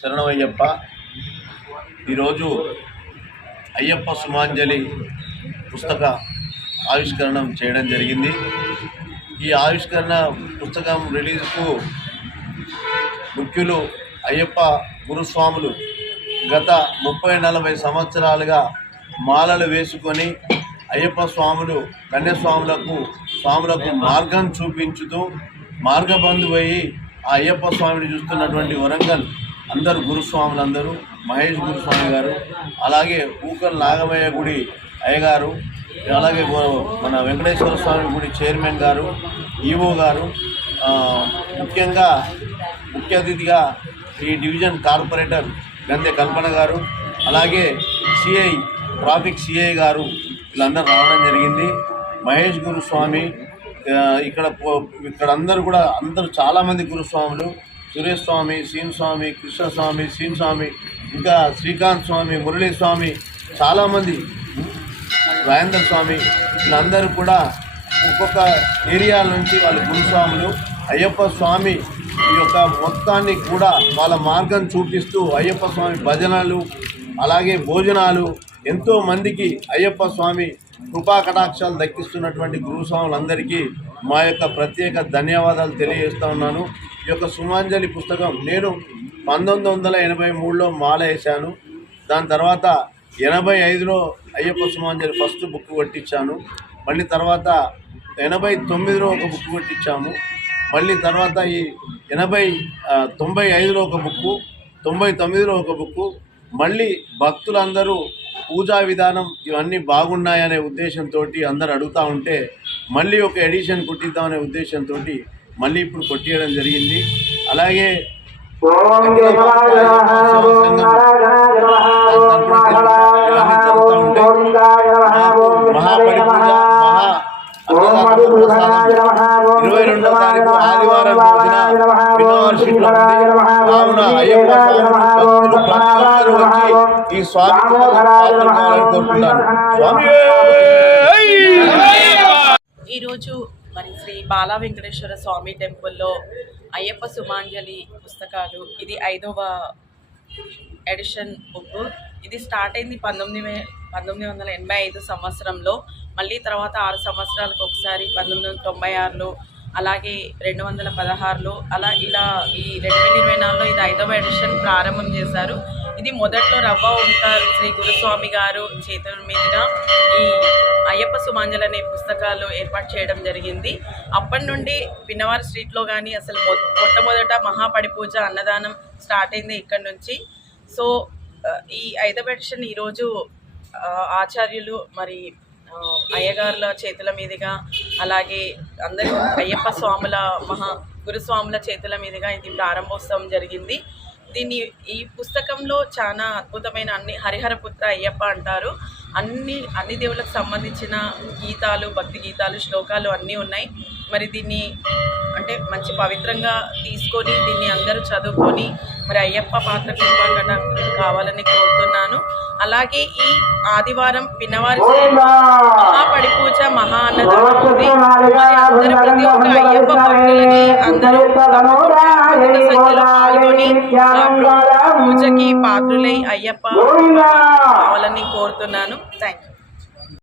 శరణమయ్యప్ప. ఈరోజు అయ్యప్ప సుమాంజలి పుస్తక ఆవిష్కరణ చేయడం జరిగింది. ఈ ఆవిష్కరణ పుస్తకం రిలీజ్కు ముఖ్యులు అయ్యప్ప గురుస్వాములు గత 30-40 సంవత్సరాలుగా మాలలు వేసుకొని అయ్యప్ప స్వాములు కన్యస్వాములకు మార్గం చూపించుతూ మార్గబంధువయ్యి ఆ అయ్యప్ప స్వామిని చూస్తున్నటువంటి వరంగల్ అందరూ గురుస్వాములందరూ, మహేష్ గురుస్వామి గారు, అలాగే ఊకల్ నాగమయ్య గుడి అయ్యగారు, అలాగే మన వెంకటేశ్వర స్వామి గుడి చైర్మన్ గారు, ఈవో గారు, ముఖ్యంగా ముఖ్య అతిథిగా ఈ డివిజన్ కార్పొరేటర్ గంధె కల్పన గారు, అలాగే సిఐ ట్రాఫిక్ సిఐ గారు వీళ్ళందరూ రావడం జరిగింది. మహేష్ గురుస్వామి ఇక్కడ అందరూ చాలామంది గురుస్వాములు, సురేష్ స్వామి, సీన్ స్వామి, కృష్ణస్వామి, సీన్ స్వామి, ఇంకా శ్రీకాంత్ స్వామి, మురళీ స్వామి, చాలామంది, రాజేంద్ర స్వామి, వీళ్ళందరూ కూడా ఒక్కొక్క ఏరియాల నుంచి వాళ్ళ గురుస్వాములు అయ్యప్ప స్వామి ఈ యొక్క మొత్తాన్ని కూడా వాళ్ళ మార్గం చూపిస్తూ అయ్యప్ప స్వామి భజనలు, అలాగే భోజనాలు, ఎంతోమందికి అయ్యప్ప స్వామి కృపా కటాక్షాలు దక్కిస్తున్నటువంటి గురుస్వాములందరికీ మా యొక్క ప్రత్యేక ధన్యవాదాలు తెలియజేస్తూ ఉన్నాను. ఈ యొక్క సుమాంజలి పుస్తకం నేను 1983లో మాల వేశాను. దాని తర్వాత 85లో అయ్యప్ప సుమాంజలి ఫస్ట్ బుక్ కొట్టించాను. మళ్ళీ తర్వాత 89లో ఒక బుక్ కొట్టించాము. మళ్ళీ తర్వాత ఈ 95లో ఒక బుక్కు, 99లో ఒక బుక్కు. మళ్ళీ భక్తులందరూ పూజా విధానం ఇవన్నీ బాగున్నాయనే ఉద్దేశంతో అందరు అడుగుతూ ఉంటే మళ్ళీ ఒక ఎడిషన్ కొట్టిద్దామనే ఉద్దేశంతో మళ్ళీ ఇప్పుడు కొట్టియడం జరిగింది. అలాగే మహాపరిపూజ 22వ తారీఖు ఆదివారం రోజున పిన్నవారిషిట్లో కావున అయ్యప్ప భక్తులు వచ్చి ఈ స్వామి కోరుకుంటాను. ఈరోజు మరి శ్రీ బాలా వెంకటేశ్వర స్వామి టెంపుల్లో అయ్యప్ప సుమాంజలి పుస్తకాలు, ఇది 5వ ఎడిషన్ బుక్. ఇది స్టార్ట్ అయింది 1985 సంవత్సరంలో. మళ్ళీ తర్వాత 6 సంవత్సరాలకు ఒకసారి 1996లో, అలాగే 216లో, ఇలా ఈ 2024లో ఇది 5వ ఎడిషన్ ప్రారంభం చేశారు. ఇది మొదట్లో రవ్వ ఉంటారు శ్రీ గురుస్వామి గారు చేతుల మీదుగా ఈ అయ్యప్ప సుమాంజలి అనే పుస్తకాలు ఏర్పాటు చేయడం జరిగింది. అప్పటి నుండి పిన్నవారి స్ట్రీట్లో కానీ అసలు మొట్టమొదట మహాపడిపూజ అన్నదానం స్టార్ట్ అయింది ఇక్కడ నుంచి. సో ఈ 5వ ఎడిషన్ ఈరోజు ఆచార్యులు మరి అయ్యగారుల చేతుల మీదుగా, అలాగే అందరూ అయ్యప్ప స్వాముల గురుస్వాముల చేతుల మీదుగా ఇది ప్రారంభోత్సవం జరిగింది. ఈ పుస్తకంలో చాలా అద్భుతమైన హరిహరపుత్ర అయ్యప్ప అంటారు. అన్ని దేవుళ్ళకు సంబంధించిన గీతాలు, భక్తి గీతాలు, శ్లోకాలు అన్నీ ఉన్నాయి. మరి దీన్ని అంటే మంచి పవిత్రంగా తీసుకొని దీన్ని అందరూ చదువుకొని మరి అయ్యప్ప పాత్ర కృపా కావాలని కోరుతున్నాను. అలాగే ఈ ఆదివారం పిన్నవారి మహాపడిపూజ మహా అన్నదానం ఉంది. అందరూ ప్రతి ఒక్క అయ్యప్ప భక్తులకి అందరూ సంఖ్యలో పాల్గొని పూజకి పాత్రులై అయ్యప్ప కావాలని కోరుతున్నాను. Thank you.